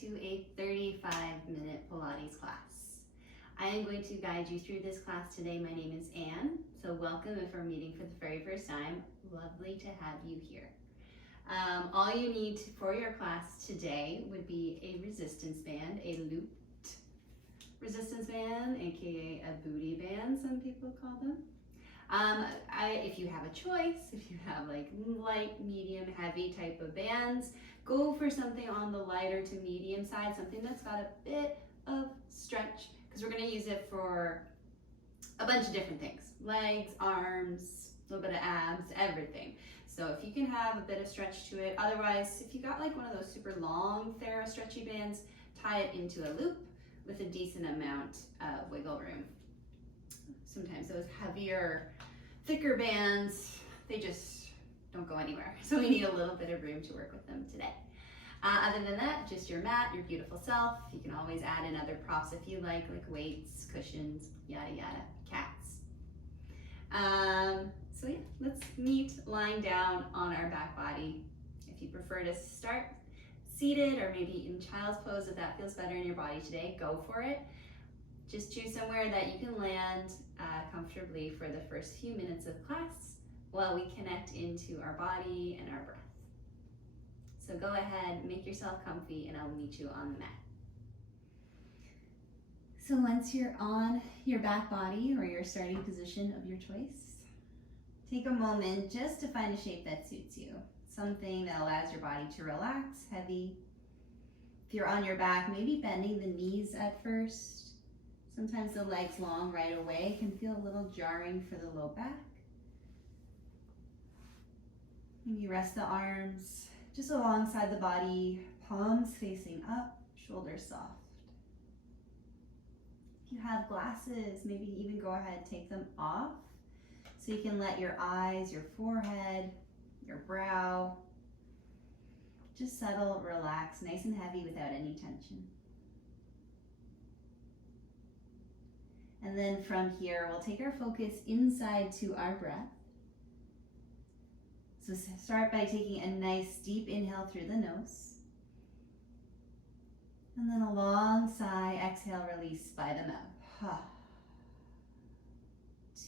to a 35-minute Pilates class. I am going to guide you through this class today. My name is Anne, so welcome if we're meeting for the very first time. Lovely to have you here. All you need for your class today would be a resistance band, a looped resistance band, aka a booty band, some people call them. If you have a choice, if you have like light, medium, heavy type of bands, go for something on the lighter to medium side, something that's got a bit of stretch, because we're going to use it for a bunch of different things: legs, arms, a little bit of abs, everything. So if you can have a bit of stretch to it. Otherwise, if you got like one of those super long Thera stretchy bands, tie it into a loop with a decent amount of wiggle room. Sometimes those heavier, thicker bands, they just don't go anywhere. So we need a little bit of room to work with them today. Other than that, just your mat, your beautiful self. You can always add in other props if you like weights, cushions, yada yada, cats. So yeah, let's meet lying down on our back body. If you prefer to start seated or maybe in child's pose, if that feels better in your body today, go for it. Just choose somewhere that you can land comfortably for the first few minutes of class while we connect into our body and our breath. So go ahead, make yourself comfy, and I'll meet you on the mat. So once you're on your back body or your starting position of your choice, take a moment just to find a shape that suits you. Something that allows your body to relax, heavy. If you're on your back, maybe bending the knees at first. Sometimes the legs long right away can feel a little jarring for the low back. Maybe rest the arms just alongside the body, palms facing up, shoulders soft. If you have glasses, maybe even go ahead and take them off so you can let your eyes, your forehead, your brow just settle, relax, nice and heavy without any tension. And then from here, we'll take our focus inside to our breath. So start by taking a nice deep inhale through the nose. And then a long sigh, exhale, release by the mouth.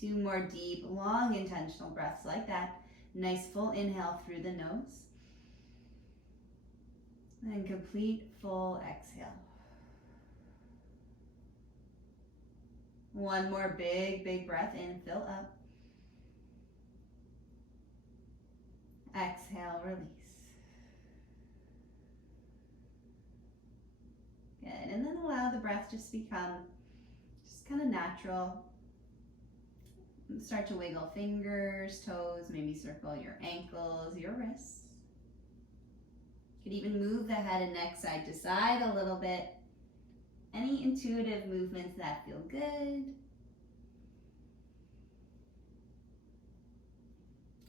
Two more deep, long, intentional breaths like that. Nice full inhale through the nose. And complete full exhale. One more big breath in, fill up. Exhale, release. Good, and then allow the breath just to become just kind of natural. Start to wiggle fingers, toes, maybe circle your ankles, your wrists. You could even move the head and neck side to side a little bit. Any intuitive movements that feel good.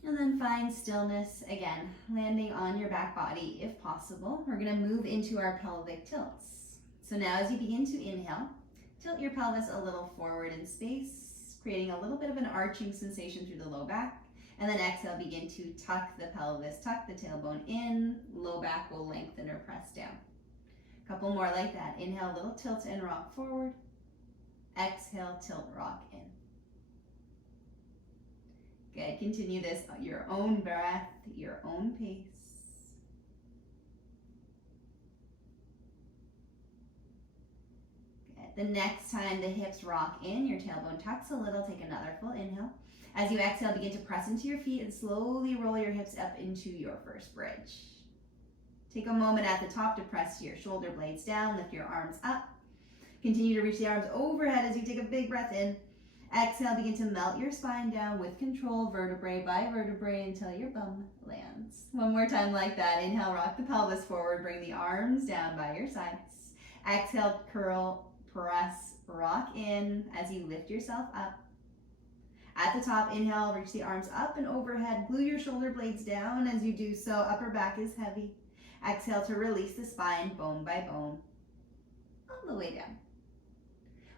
And then find stillness again, landing on your back body if possible. We're gonna move into our pelvic tilts. So now as you begin to inhale, tilt your pelvis a little forward in space, creating a little bit of an arching sensation through the low back. And then exhale, begin to tuck the pelvis, tuck the tailbone in, low back will lengthen or press down. Couple more like that. Inhale, little tilt and rock forward. Exhale, tilt, rock in. Good, continue this at your own breath, your own pace. Good, the next time the hips rock in, your tailbone tucks a little, take another full inhale. As you exhale, begin to press into your feet and slowly roll your hips up into your first bridge. Take a moment at the top to press your shoulder blades down, lift your arms up. Continue to reach the arms overhead as you take a big breath in. Exhale, begin to melt your spine down with control, vertebrae by vertebrae, until your bum lands. One more time like that. Inhale, rock the pelvis forward, bring the arms down by your sides. Exhale, curl, press, rock in as you lift yourself up. At the top, inhale, reach the arms up and overhead. Glue your shoulder blades down as you do so. Upper back is heavy. Exhale to release the spine, bone by bone, all the way down.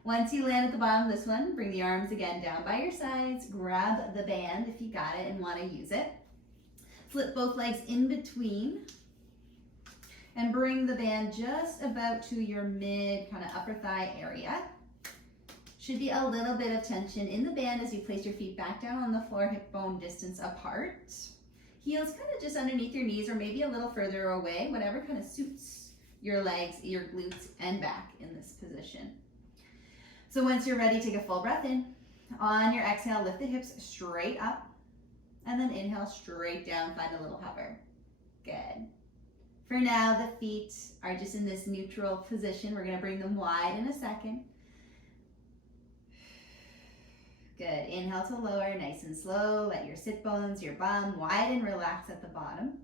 Once you land at the bottom of this one, bring the arms again down by your sides. Grab the band if you got it and want to use it. Flip both legs in between. And bring the band just about to your mid kind of upper thigh area. Should be a little bit of tension in the band as you place your feet back down on the floor, hip bone distance apart. Heels kind of just underneath your knees or maybe a little further away, whatever kind of suits your legs, your glutes, and back in this position. So once you're ready, take a full breath in. On your exhale, lift the hips straight up. And then inhale straight down, find a little hover. Good. For now, the feet are just in this neutral position. We're gonna bring them wide in a second. Good, inhale to lower, nice and slow. Let your sit bones, your bum wide and relax at the bottom.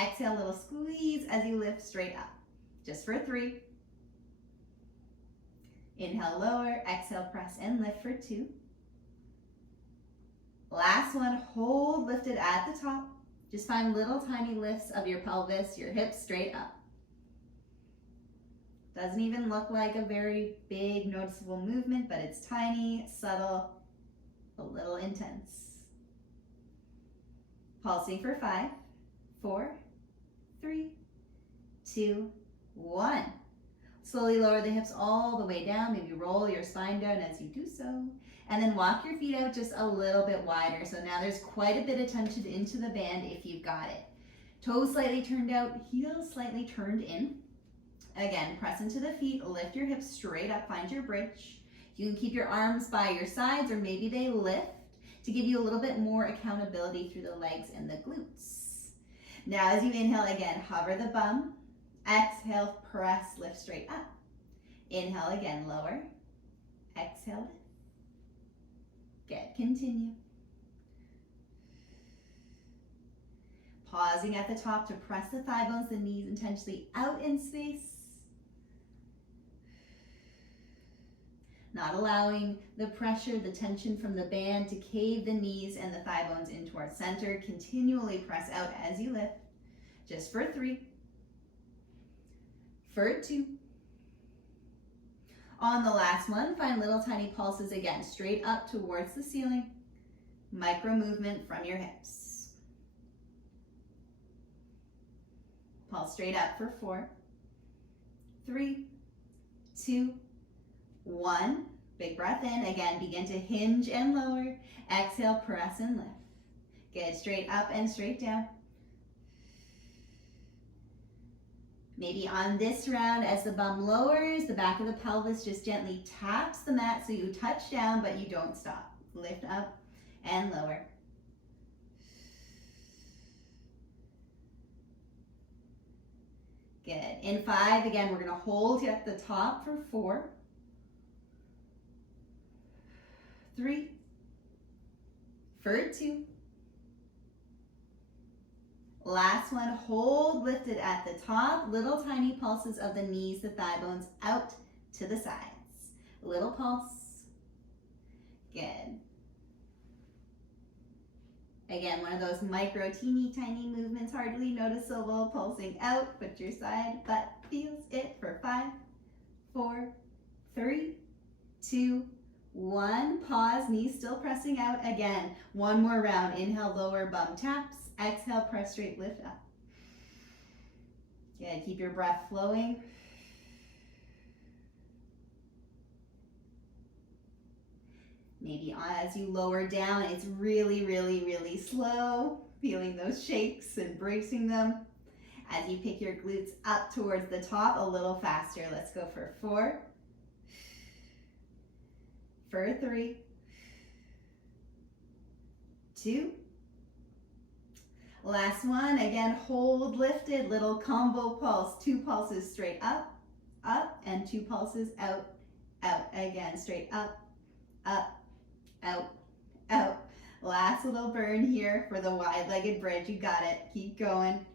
Exhale, a little squeeze as you lift straight up. Just for 3. Inhale, lower, exhale, press and lift for 2. Last one, hold lifted at the top. Just find little tiny lifts of your pelvis, your hips straight up. Doesn't even look like a very big noticeable movement, but it's tiny, subtle, a little intense. Pulsing for 5, 4, 3, 2, 1. Slowly lower the hips all the way down. Maybe roll your spine down as you do so. And then walk your feet out just a little bit wider. So now there's quite a bit of tension into the band if you've got it. Toes slightly turned out, heels slightly turned in. Again, press into the feet, lift your hips straight up, find your bridge. You can keep your arms by your sides or maybe they lift to give you a little bit more accountability through the legs and the glutes. Now as you inhale again, hover the bum. Exhale, press, lift straight up. Inhale again, lower. Exhale, lift. Good, continue. Pausing at the top to press the thigh bones, the knees intentionally out in space. Not allowing the pressure, the tension from the band to cave the knees and the thigh bones in towards center. Continually press out as you lift. Just for 3. For 2. On the last one, find little tiny pulses again, straight up towards the ceiling. Micro movement from your hips. Pulse straight up for 4, 3, 2, 1. Big breath in. Again, begin to hinge and lower. Exhale, press and lift. Good, straight up and straight down. Maybe on this round, as the bum lowers, the back of the pelvis just gently taps the mat so you touch down, but you don't stop. Lift up and lower. Good. In 5, again, we're gonna hold at the top for 4, 3, for 2. Last one, hold lifted at the top, little tiny pulses of the knees, the thigh bones out to the sides. Little pulse. Good. Again, one of those micro, teeny tiny movements, hardly noticeable, pulsing out, put your side butt feels it for 5, 4, 3, 2, 1. Pause, knees still pressing out. Again, one more round. Inhale, lower bum taps. Exhale, press straight, lift up. Good, keep your breath flowing. Maybe as you lower down, it's really, really, really slow. Feeling those shakes and bracing them. As you pick your glutes up towards the top, a little faster. Let's go for 4, for 3, 2. Last one, again, hold lifted, little combo pulse. 2 pulses straight up, up, and 2 pulses out, out. Again, straight up, up, out, out. Last little burn here for the wide-legged bridge. You got it. Keep going.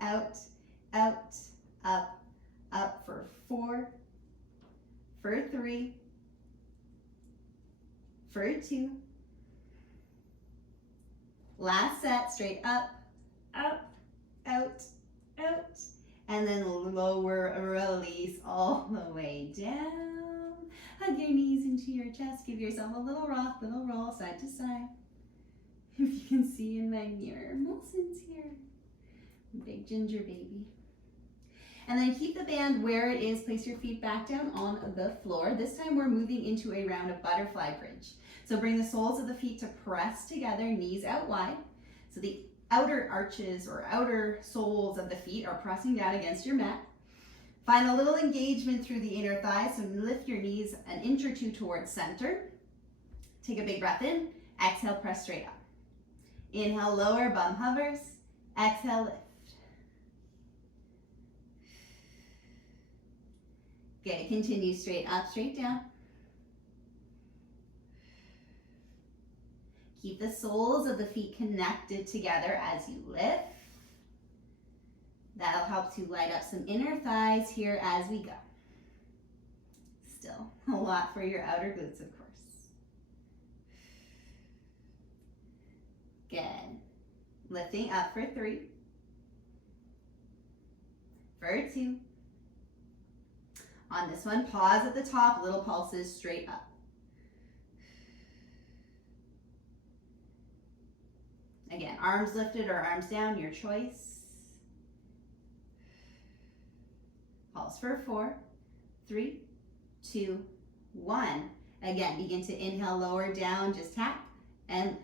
Out, out, up, up for 4, for 3, for 2. Last set, straight up, up, out, out, and then lower release all the way down. Hug your knees into your chest. Give yourself a little rock, little roll, side to side. If you can see in my mirror, Molson's here. Big ginger baby. And then keep the band where it is. Place your feet back down on the floor. This time we're moving into a round of butterfly bridge. So bring the soles of the feet to press together, knees out wide. So the outer arches or outer soles of the feet are pressing down against your mat. Find a little engagement through the inner thighs, so lift your knees an inch or two towards center. Take a big breath in. Exhale, press straight up. Inhale, lower, bum hovers. Exhale, lift. Good, continue straight up, straight down. Keep the soles of the feet connected together as you lift. That'll help to light up some inner thighs here as we go. Still a lot for your outer glutes, of course. Good. Lifting up for 3. For 2. On this one, pause at the top, little pulses straight up. Again, arms lifted or arms down, your choice. Pulse for 4, 3, 2, 1. Again, begin to inhale, lower down, just tap and lift.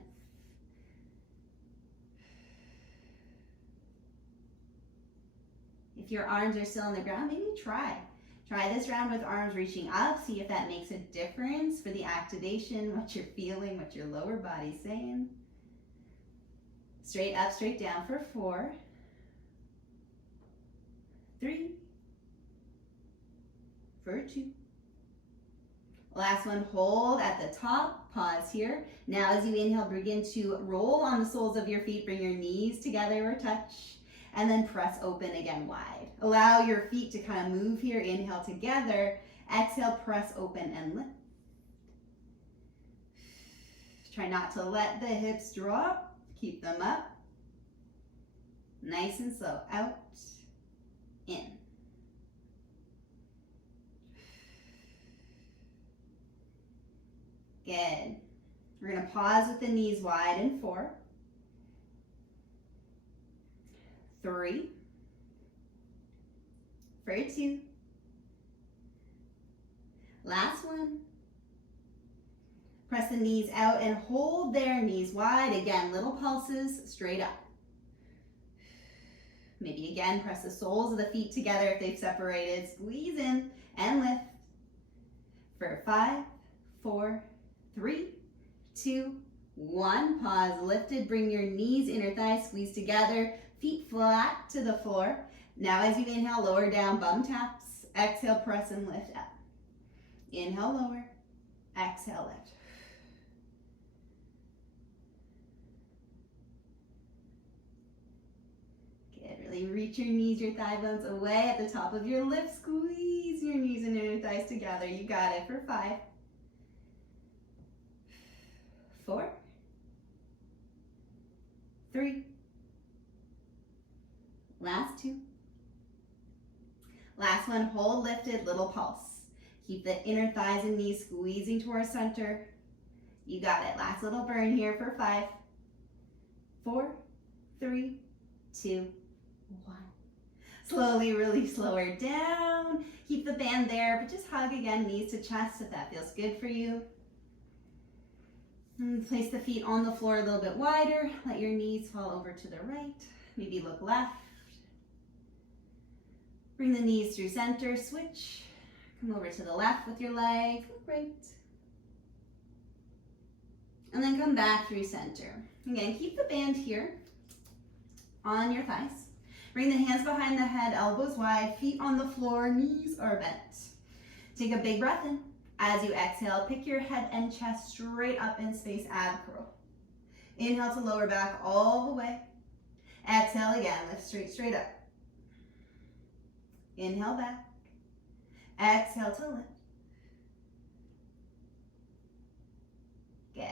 If your arms are still on the ground, maybe try this round with arms reaching up. See if that makes a difference for the activation, what you're feeling, what your lower body's saying. Straight up, straight down for 4, 3, for 2. Last one, hold at the top, pause here. Now as you inhale, begin to roll on the soles of your feet, bring your knees together or touch, and then press open again wide. Allow your feet to kind of move here, inhale together, exhale, press open and lift. Try not to let the hips drop, keep them up. Nice and slow, out, in. Good. We're gonna pause with the knees wide in 4, 3, for 2. Last one. Press the knees out and hold there, knees wide. Again, little pulses straight up. Maybe again, press the soles of the feet together if they've separated. Squeeze in and lift. For 5, 4, 3, 2, 1. Pause, lifted. Bring your knees, inner thighs squeeze together. Feet flat to the floor. Now as you inhale, lower down, bum taps. Exhale, press and lift up. Inhale, lower. Exhale, lift. Good. Really reach your knees, your thigh bones away at the top of your lift. Squeeze your knees and inner thighs together. You got it for 5, 4, 3. Last 2. Last one, hold lifted, little pulse. Keep the inner thighs and knees squeezing towards center. You got it. Last little burn here for 5, 4, 3, 2, 1. Slowly release, lower down. Keep the band there, but just hug again, knees to chest if that feels good for you. And place the feet on the floor a little bit wider. Let your knees fall over to the right. Maybe look left. Bring the knees through center, switch. Come over to the left with your leg, look right. And then come back through center. Again, keep the band here on your thighs. Bring the hands behind the head, elbows wide, feet on the floor, knees are bent. Take a big breath in. As you exhale, pick your head and chest straight up in space, ab curl. Inhale to lower back all the way. Exhale again, lift straight up. Inhale back. Exhale to lift. Good.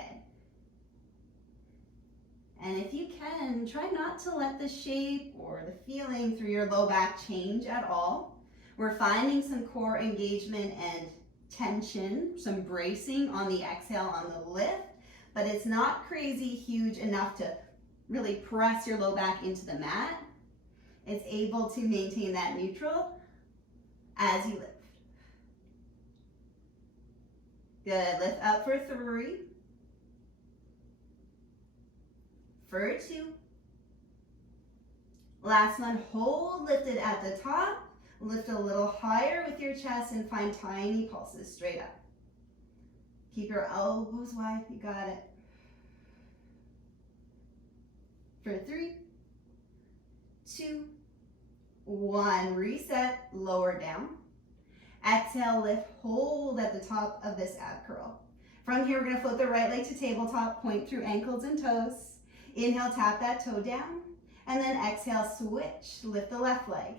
And if you can, try not to let the shape or the feeling through your low back change at all. We're finding some core engagement and tension, some bracing on the exhale on the lift, but it's not crazy huge enough to really press your low back into the mat. It's able to maintain that neutral as you lift. Good, lift up for 3, for 2. Last one, hold lifted at the top. Lift a little higher with your chest and find tiny pulses straight up. Keep your elbows wide, you got it. For 3, 2, 1, reset, lower down. Exhale, lift, hold at the top of this ab curl. From here, we're gonna float the right leg to tabletop, point through ankles and toes. Inhale, tap that toe down, and then exhale, switch, lift the left leg.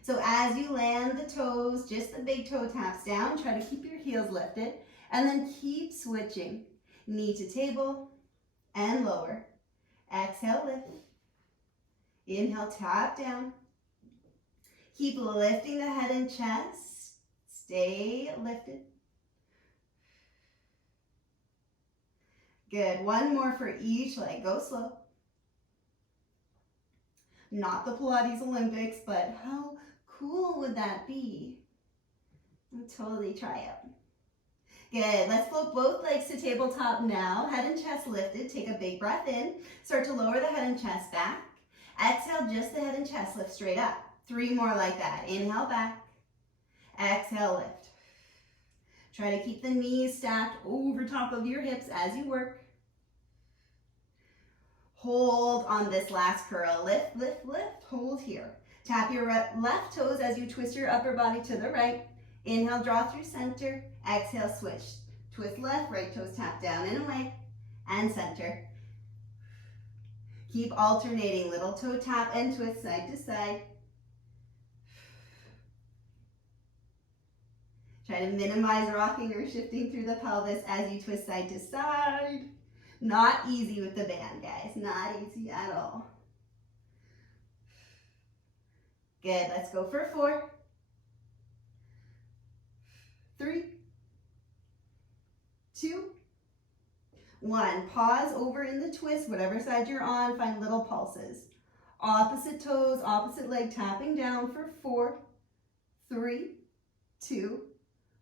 So as you land the toes, just the big toe taps down, try to keep your heels lifted, and then keep switching. Knee to table and lower. Exhale, lift. Inhale, tap down. Keep lifting the head and chest. Stay lifted. Good. One more for each leg. Go slow. Not the Pilates Olympics, but how cool would that be? I'll totally try it. Good. Let's float both legs to tabletop now. Head and chest lifted. Take a big breath in. Start to lower the head and chest back. Exhale, just the head and chest lift straight up. 3 more like that. Inhale back. Exhale, lift. Try to keep the knees stacked over top of your hips as you work. Hold on this last curl. Lift, lift, lift. Hold here. Tap your left toes as you twist your upper body to the right. Inhale, draw through center. Exhale, switch. Twist left, right toes tap down and away. And center. Keep alternating. Little toe tap and twist side to side. Try to minimize rocking or shifting through the pelvis as you twist side to side. Not easy with the band, guys. Not easy at all. Good. Let's go for 4, 3, 2, 1. Pause over in the twist, whatever side you're on. Find little pulses. Opposite toes, opposite leg tapping down for 4, 3, 2,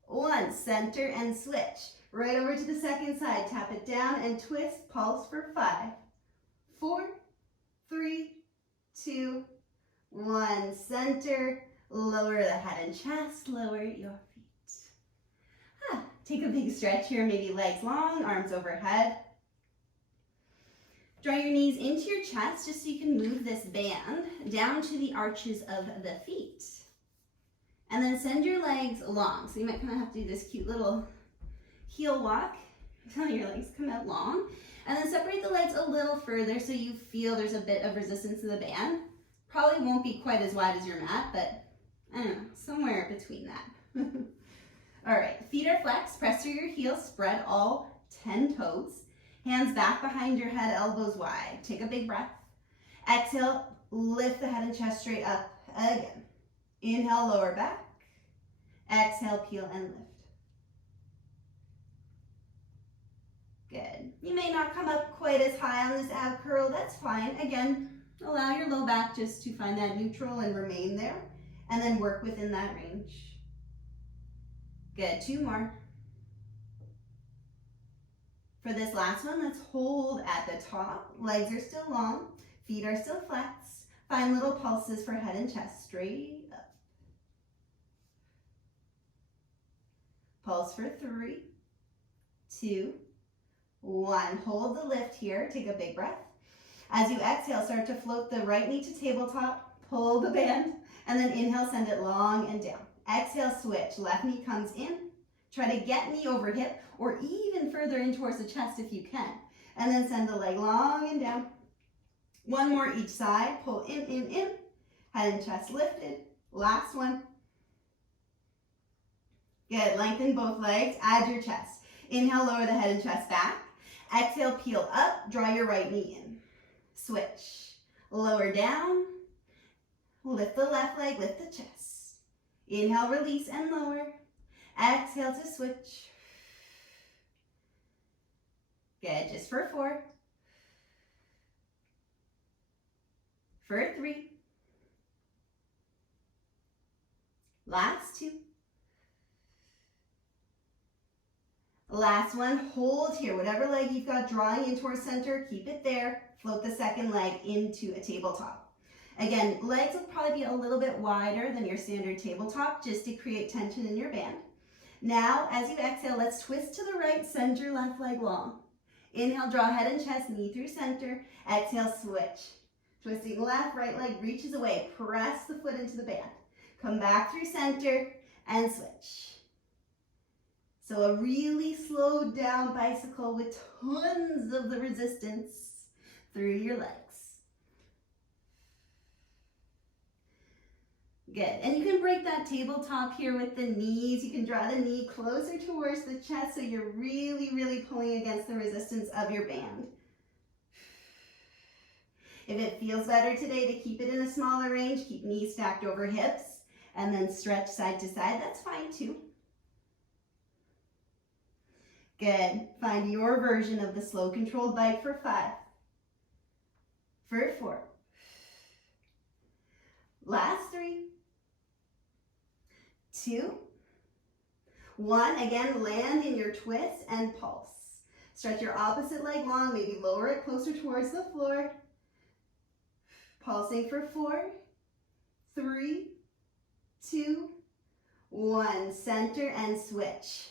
1. Center and switch. Right over to the second side. Tap it down and twist. Pulse for 5, 4, 3, 2, 1. Center. Lower the head and chest. Lower your feet. Take a big stretch here. Maybe legs long, arms overhead. Draw your knees into your chest just so you can move this band down to the arches of the feet. And then send your legs long. So you might kind of have to do this cute little heel walk until your legs come out long. And then separate the legs a little further so you feel there's a bit of resistance to the band. Probably won't be quite as wide as your mat, but I don't know, somewhere between that. All right, feet are flexed. Press through your heels. Spread all 10 toes. Hands back behind your head, elbows wide. Take a big breath. Exhale, lift the head and chest straight up again. Inhale, lower back. Exhale, peel and lift. Good. You may not come up quite as high on this ab curl. That's fine. Again, allow your low back just to find that neutral and remain there. And then work within that range. Good. 2 more. For this last one, let's hold at the top. Legs are still long. Feet are still flexed. Find little pulses for head and chest. Straight up. Pulse for 3, 2, 1. Hold the lift here. Take a big breath. As you exhale, start to float the right knee to tabletop. Pull the band. And then inhale, send it long and down. Exhale, switch. Left knee comes in. Try to get knee over hip or even further in towards the chest if you can. And then send the leg long and down. 1 more each side. Pull in, in, in. Head and chest lifted. Last one. Good. Lengthen both legs. Add your chest. Inhale, lower the head and chest back. Exhale, peel up. Draw your right knee in. Switch. Lower down. Lift the left leg. Lift the chest. Inhale, release and lower. Exhale to switch. Good. Just for 4. 3, Last one, hold here. Whatever leg you've got drawing in towards center, keep it there. Float the second leg into a tabletop. Again, legs will probably be a little bit wider than your standard tabletop just to create tension in your band. Now, as you exhale, let's twist to the right, center left leg long. Inhale, draw head and chest, knee through center. Exhale, switch. Twisting left, right leg reaches away. Press the foot into the band. Come back through center and switch. So a really slowed down bicycle with tons of the resistance through your legs. Good. And you can break that tabletop here with the knees. You can draw the knee closer towards the chest so you're really, really pulling against the resistance of your band. If it feels better today to keep it in a smaller range, keep knees stacked over hips and then stretch side to side. That's fine too. Good. Find your version of the slow controlled bike for 5. For 4. Last 3. 2. 1. Again, land in your twist and pulse. Stretch your opposite leg long, maybe lower it closer towards the floor. Pulsing for 4, 3, 2, 1. Center and switch.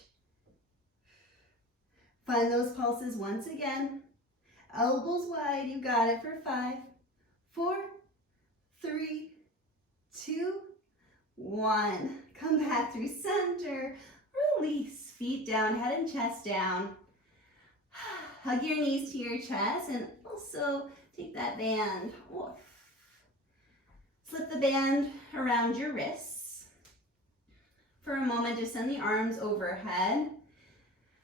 Find those pulses once again. Elbows wide, you got it for 5, 4, 3, 2, 1. Come back through center. Release, feet down, head and chest down. Hug your knees to your chest and also take that band off. Slip the band around your wrists. For a moment, just send the arms overhead.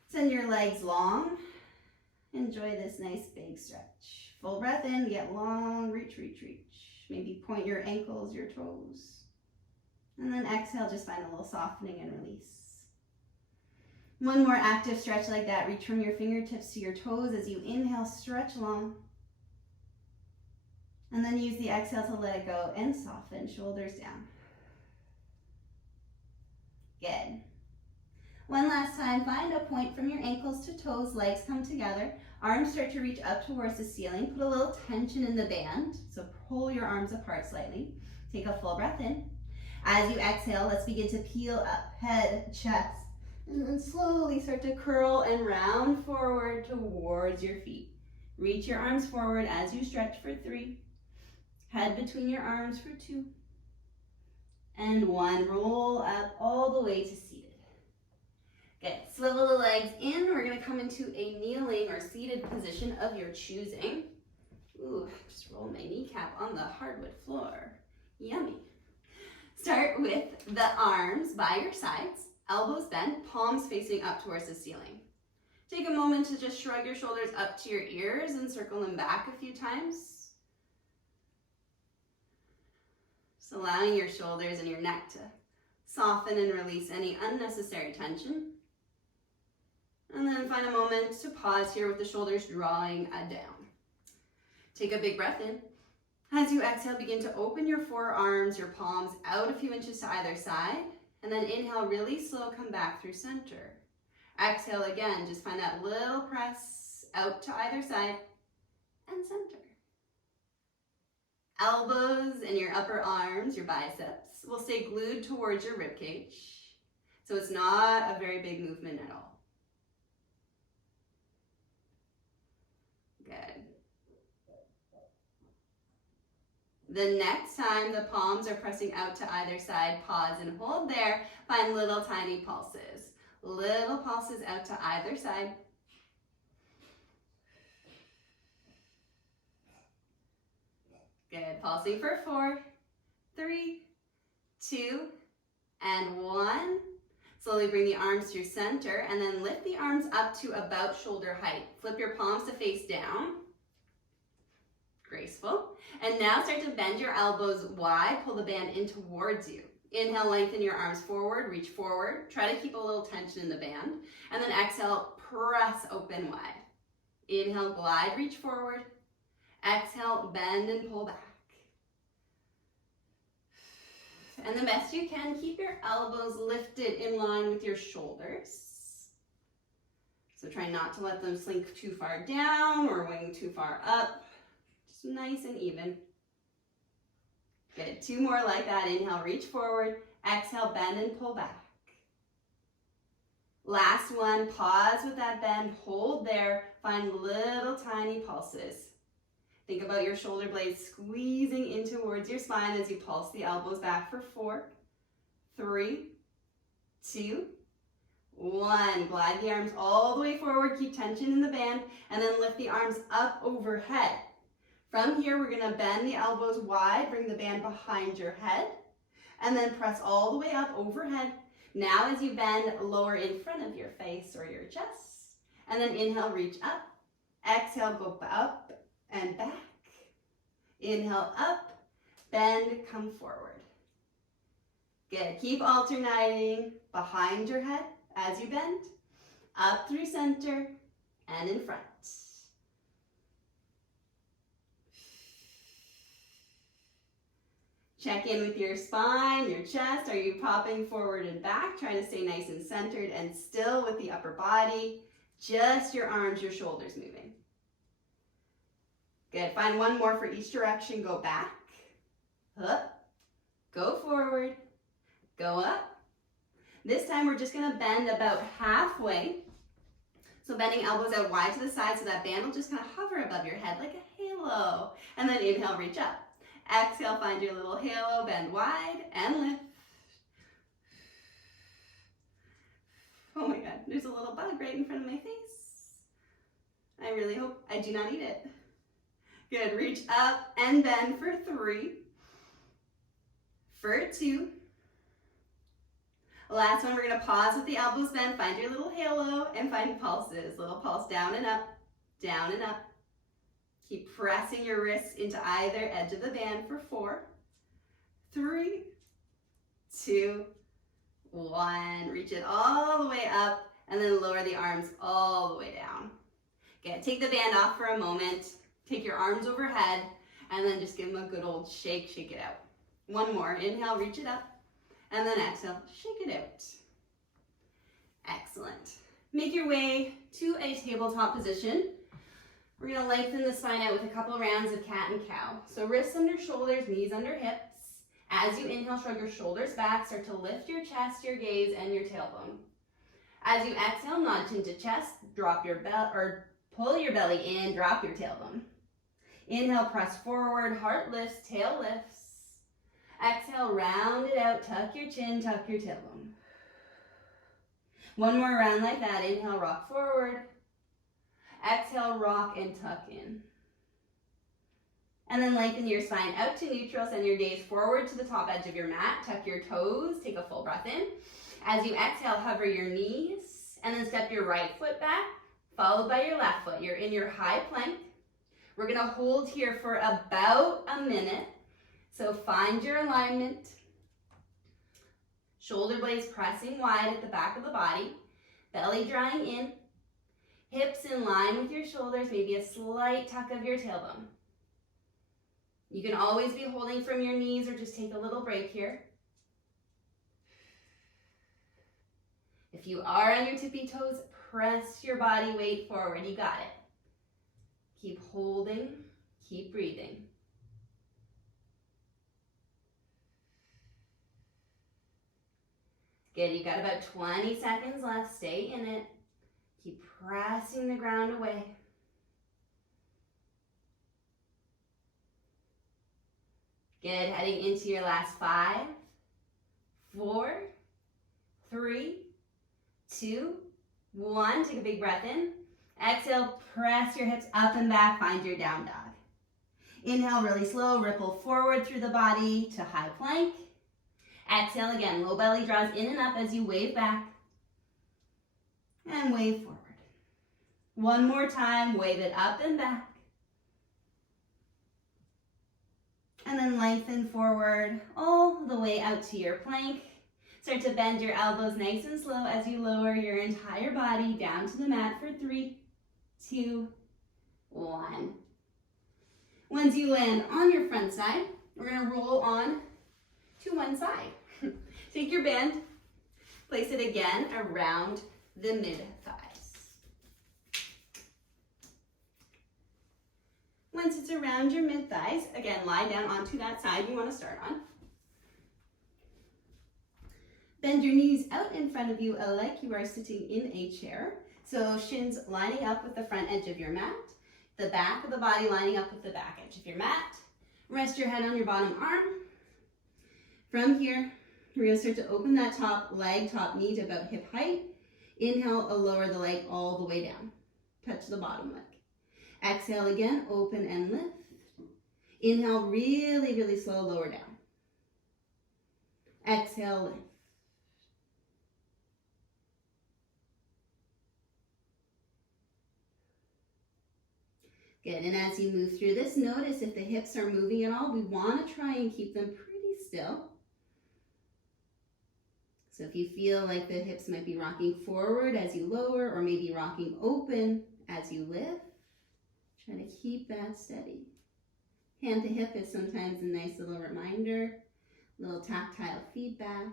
Send your legs long. Enjoy this nice big stretch. Full breath in, get long, reach, reach, reach. Maybe point your ankles, your toes. And then exhale, just find a little softening and release. One more active stretch like that. Reach from your fingertips to your toes as you inhale, stretch long. And then use the exhale to let it go and soften, shoulders down. Good. One last time, find a point from your ankles to toes, legs come together. Arms start to reach up towards the ceiling. Put a little tension in the band, so pull your arms apart slightly. Take a full breath in. As you exhale, let's begin to peel up, head, chest, and then slowly start to curl and round forward towards your feet. Reach your arms forward as you stretch for 3. Head between your arms for 2. And 1. Roll up all the way to seated. Good. Swivel the legs in. We're going to come into a kneeling or seated position of your choosing. Ooh, just roll my kneecap on the hardwood floor. Yummy. Start with the arms by your sides, elbows bent, palms facing up towards the ceiling. Take a moment to just shrug your shoulders up to your ears and circle them back a few times. Just allowing your shoulders and your neck to soften and release any unnecessary tension. And then find a moment to pause here with the shoulders drawing down. Take a big breath in. As you exhale, begin to open your forearms, your palms out a few inches to either side. And then inhale, really slow, come back through center. Exhale again, just find that little press out to either side and center. Elbows and your upper arms, your biceps, will stay glued towards your rib cage. So it's not a very big movement at all. Good. The next time the palms are pressing out to either side, pause and hold there. Find little tiny pulses. Little pulses out to either side. Good. Pulsing for 4, 3, 2, and 1. Slowly bring the arms through center and then lift the arms up to about shoulder height. Flip your palms to face down. Graceful. And now start to bend your elbows wide. Pull the band in towards you. Inhale, lengthen your arms forward. Reach forward. Try to keep a little tension in the band. And then exhale, press open wide. Inhale, glide, reach forward. Exhale, bend and pull back. And the best you can, keep your elbows lifted in line with your shoulders. So try not to let them slink too far down or wing too far up. Just nice and even. Good, 2 more like that. Inhale, reach forward. Exhale, bend and pull back. Last one, pause with that bend, hold there, find little tiny pulses. Think about your shoulder blades squeezing in towards your spine as you pulse the elbows back for 4, 3, 2, 1. Glide the arms all the way forward, keep tension in the band, and then lift the arms up overhead. From here, we're gonna bend the elbows wide, bring the band behind your head, and then press all the way up overhead. Now as you bend, lower in front of your face or your chest, and then inhale, reach up. Exhale, go up and back. Inhale, up, bend, come forward. Good, keep alternating behind your head as you bend, up through center, and in front. Check in with your spine, your chest. Are you popping forward and back, trying to stay nice and centered and still with the upper body? Just your arms, your shoulders moving. Good, find 1 more for each direction. Go back, up, go forward, go up. This time we're just gonna bend about halfway. So bending elbows out wide to the side so that band will just kind of hover above your head like a halo. And then inhale, reach up. Exhale, find your little halo, bend wide and lift. Oh my God, there's a little bug right in front of my face. I really hope I do not eat it. Good, reach up and bend for 3, for 2. Last one, we're gonna pause with the elbows bent, find your little halo and find pulses. Little pulse down and up, down and up. Keep pressing your wrists into either edge of the band for 4, 3, 2, 1. Reach it all the way up and then lower the arms all the way down. Good, take the band off for a moment. Take your arms overhead and then just give them a good old shake, shake it out. 1 more, inhale, reach it up, and then exhale, shake it out. Excellent. Make your way to a tabletop position. We're gonna lengthen the spine out with a couple rounds of cat and cow. So wrists under shoulders, knees under hips. As you inhale, shrug your shoulders back, start to lift your chest, your gaze, and your tailbone. As you exhale, nod chin to chest, drop your belly, or pull your belly in, drop your tailbone. Inhale, press forward, heart lifts, tail lifts. Exhale, round it out, tuck your chin, tuck your tailbone. 1 more round like that. Inhale, rock forward. Exhale, rock and tuck in. And then lengthen your spine out to neutral. Send your gaze forward to the top edge of your mat. Tuck your toes. Take a full breath in. As you exhale, hover your knees. And then step your right foot back, followed by your left foot. You're in your high plank. We're going to hold here for about a minute. So find your alignment. Shoulder blades pressing wide at the back of the body. Belly drawing in. Hips in line with your shoulders, maybe a slight tuck of your tailbone. You can always be holding from your knees or just take a little break here. If you are on your tippy toes, press your body weight forward. You got it. Keep holding, keep breathing. Good, you've got about 20 seconds left. Stay in it. Keep pressing the ground away. Good, heading into your last 5, 4, 3, 2, 1. Take a big breath in. Exhale, press your hips up and back, find your down dog. Inhale, really slow, ripple forward through the body to high plank. Exhale again, low belly draws in and up as you wave back. And wave forward. 1 more time, wave it up and back. And then lengthen forward all the way out to your plank. Start to bend your elbows nice and slow as you lower your entire body down to the mat for 3, 2, 1. Once you land on your front side, we're going to roll on to one side. Take your band, place it again around the mid thighs. Once it's around your mid-thighs, again, lie down onto that side you want to start on. Bend your knees out in front of you like you are sitting in a chair. So shins lining up with the front edge of your mat, the back of the body lining up with the back edge of your mat. Rest your head on your bottom arm. From here, we're going to start to open that top leg, top knee to about hip height. Inhale, lower the leg all the way down. Touch the bottom leg. Exhale again, open and lift. Inhale, really, really slow, lower down. Exhale, lift. Good, and as you move through this, notice if the hips are moving at all. We want to try and keep them pretty still. So if you feel like the hips might be rocking forward as you lower, or maybe rocking open as you lift, try to keep that steady. Hand to hip is sometimes a nice little reminder, little tactile feedback.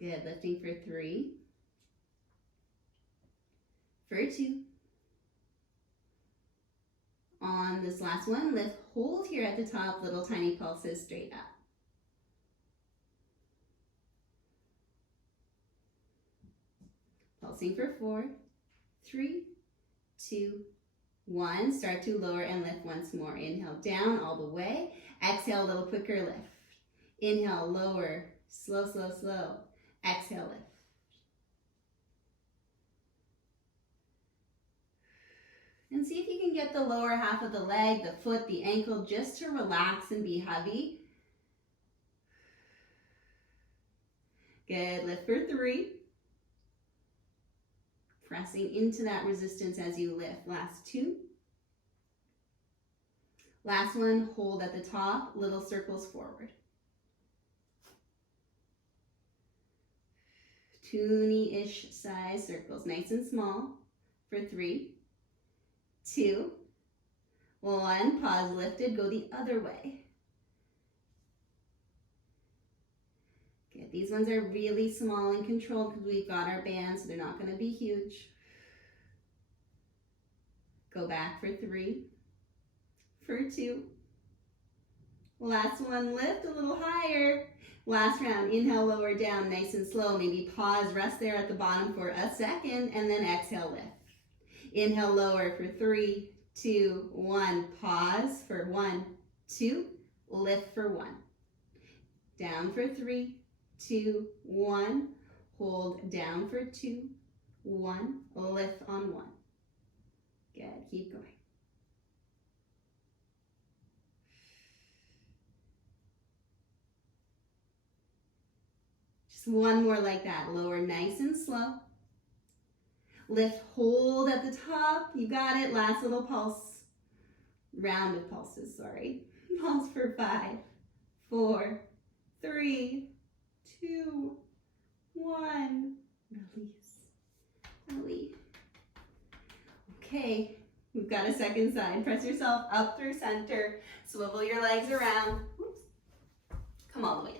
Good, lifting for 3, for 2. On this last one, lift, hold here at the top, little tiny pulses straight up. Pulsing for 4, 3, 2, 1. Start to lower and lift once more. Inhale down all the way. Exhale, a little quicker lift. Inhale, lower, slow, slow, slow. Exhale, lift. And see if you can get the lower half of the leg, the foot, the ankle, just to relax and be heavy. Good, lift for 3. Pressing into that resistance as you lift. Last 2. Last one, hold at the top, little circles forward. Toonie-ish size circles, nice and small, for 3, 2, 1, pause, lifted, go the other way. Good, these ones are really small and controlled because we've got our bands, so they're not going to be huge. Go back for 3, for 2. Last one, lift a little higher. Last round, inhale, lower down, nice and slow. Maybe pause, rest there at the bottom for a second, and then exhale, lift. Inhale, lower for 3, 2, 1. Pause for 1, 2. Lift for 1. Down for 3, 2, 1. Hold down for 2, 1. Lift on 1. Good, keep going. One more like that. Lower nice and slow. Lift, hold at the top. You got it. Last little pulse. Round of pulses, sorry. Pulse for 5, 4, 3, 2, 1. Release. Okay, we've got a second side. Press yourself up through center. Swivel your legs around. Oops. Come all the way down.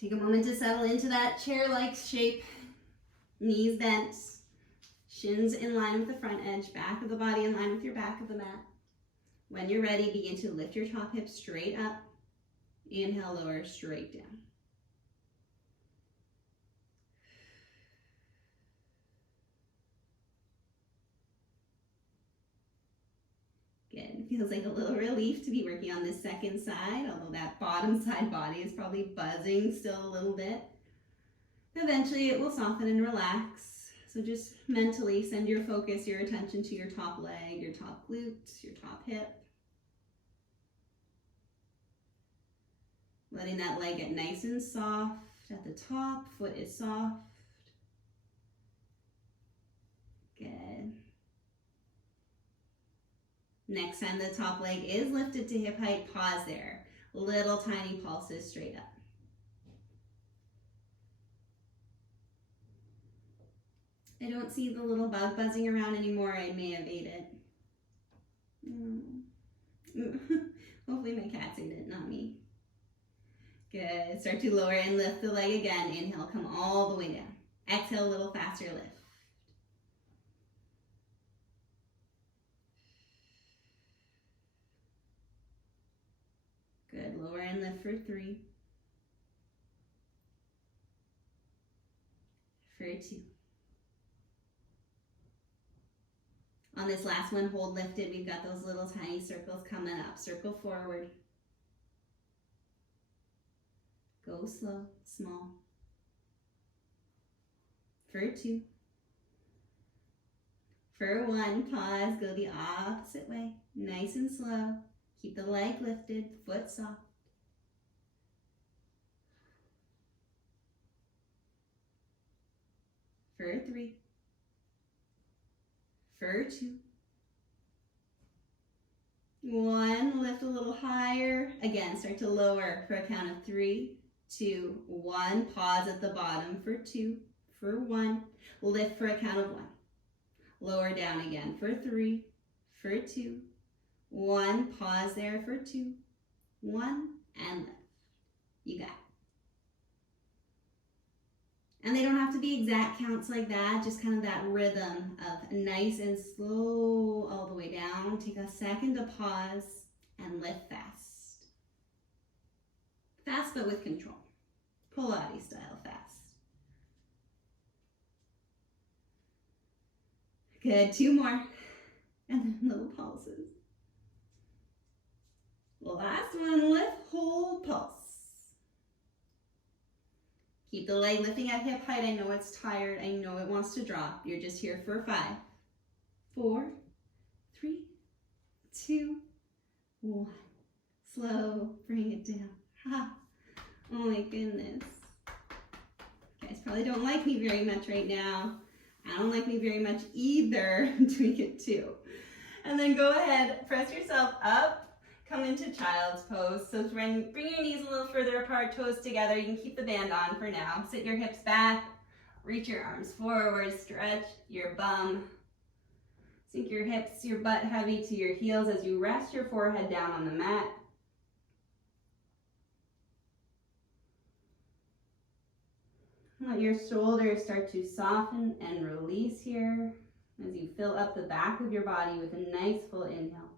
Take a moment to settle into that chair-like shape. Knees bent, shins in line with the front edge, back of the body in line with your back of the mat. When you're ready, begin to lift your top hip straight up. Inhale, lower, straight down. Good. Feels like a little relief to be working on this second side, although that bottom side body is probably buzzing still a little bit. Eventually it will soften and relax. So just mentally send your focus, your attention to your top leg, your top glute, your top hip. Letting that leg get nice and soft at the top, foot is soft. Good. Next time the top leg is lifted to hip height, pause there. Little tiny pulses straight up. I don't see the little bug buzzing around anymore. I may have ate it. Hopefully my cats ate it, not me. Good. Start to lower and lift the leg again. Inhale, come all the way down. Exhale, a little faster lift. Good. Lower and lift for 3. For 2. On this last one, hold lifted. We've got those little tiny circles coming up. Circle forward. Go slow, small. For 2. For 1, pause, go the opposite way. Nice and slow. Keep the leg lifted, foot soft. For 3. For 2. 1, lift a little higher. Again, start to lower for a count of 3, 2, 1. Pause at the bottom for 2, for 1. Lift for a count of 1. Lower down again for 3, for 2, 1. Pause there for 2, 1, and lift. You got it. And they don't have to be exact counts like that, just kind of that rhythm of nice and slow all the way down. Take a second to pause and lift fast. Fast but with control. Pilates style fast. Good, 2 more. And then little pulses. Last one, lift, hold, pulse. Keep the leg lifting at hip height. I know it's tired. I know it wants to drop. You're just here for 5, 4, 3, 2, 1. Slow, bring it down. Ha. Oh my goodness. You guys probably don't like me very much right now. I don't like me very much either. Tweak it too. And then go ahead, press yourself up. Come into child's pose. So bring your knees a little further apart, toes together. You can keep the band on for now. Sit your hips back, reach your arms forward, stretch your bum. Sink your hips, your butt heavy to your heels as you rest your forehead down on the mat. Let your shoulders start to soften and release here as you fill up the back of your body with a nice full inhale.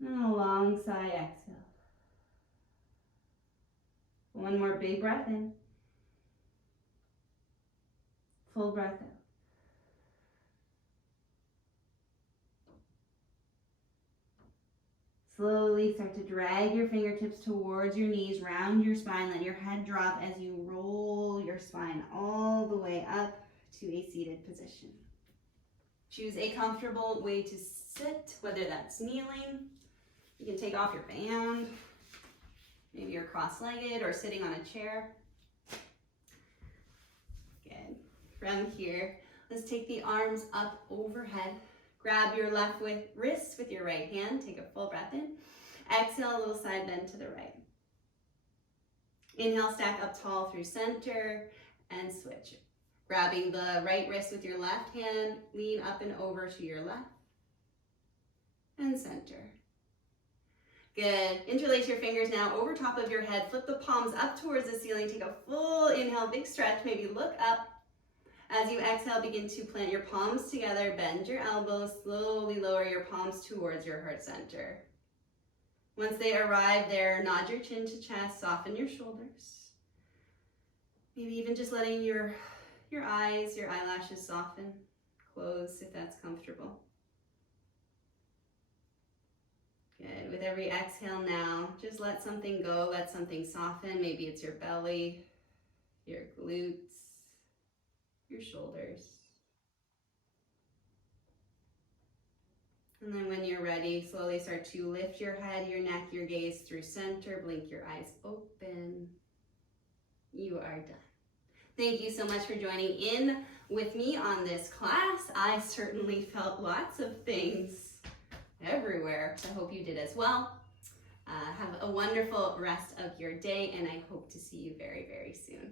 And a long sigh, exhale. 1 more big breath in. Full breath out. Slowly start to drag your fingertips towards your knees, round your spine, let your head drop as you roll your spine all the way up to a seated position. Choose a comfortable way to sit, whether that's kneeling. You can take off your band. Maybe you're cross-legged or sitting on a chair. Good. From here, let's take the arms up overhead. Grab your left wrist with your right hand. Take a full breath in. Exhale, a little side bend to the right. Inhale, stack up tall through center and switch. Grabbing the right wrist with your left hand, lean up and over to your left and center. Good. Interlace your fingers now over top of your head. Flip the palms up towards the ceiling. Take a full inhale, big stretch. Maybe look up. As you exhale, begin to plant your palms together. Bend your elbows. Slowly lower your palms towards your heart center. Once they arrive there, nod your chin to chest. Soften your shoulders. Maybe even just letting your eyes, your eyelashes soften. Close if that's comfortable. Good. With every exhale now, just let something go, let something soften. Maybe it's your belly, your glutes, your shoulders. And then when you're ready, slowly start to lift your head, your neck, your gaze through center. Blink your eyes open. You are done. Thank you so much for joining in with me on this class. I certainly felt lots of things everywhere. So I hope you did as well. Have a wonderful rest of your day, and I hope to see you very, very soon.